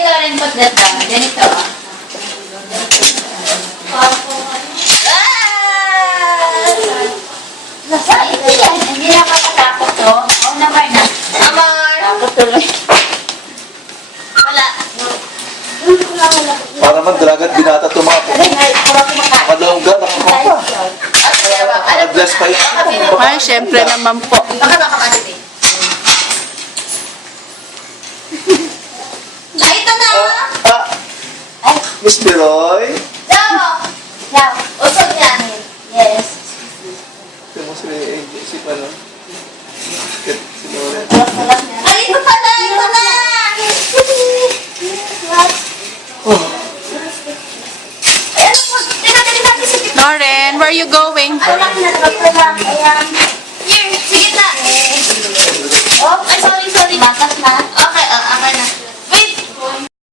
Lauren put that down. Ganito. Nasa ito yan. Hindi na makatakot to. Oo naman na. Amor! Takot tuloy. Wala. Para mag-dragat binata ito mga po. Makadawga, nakakapa. Address pa yun. Ay, syempre naman po. Baka makapasok eh. Ay, ito na! Ay, Miss Biroy? Daw! Daw! Usog yan. Yes. Ito mo si pa no?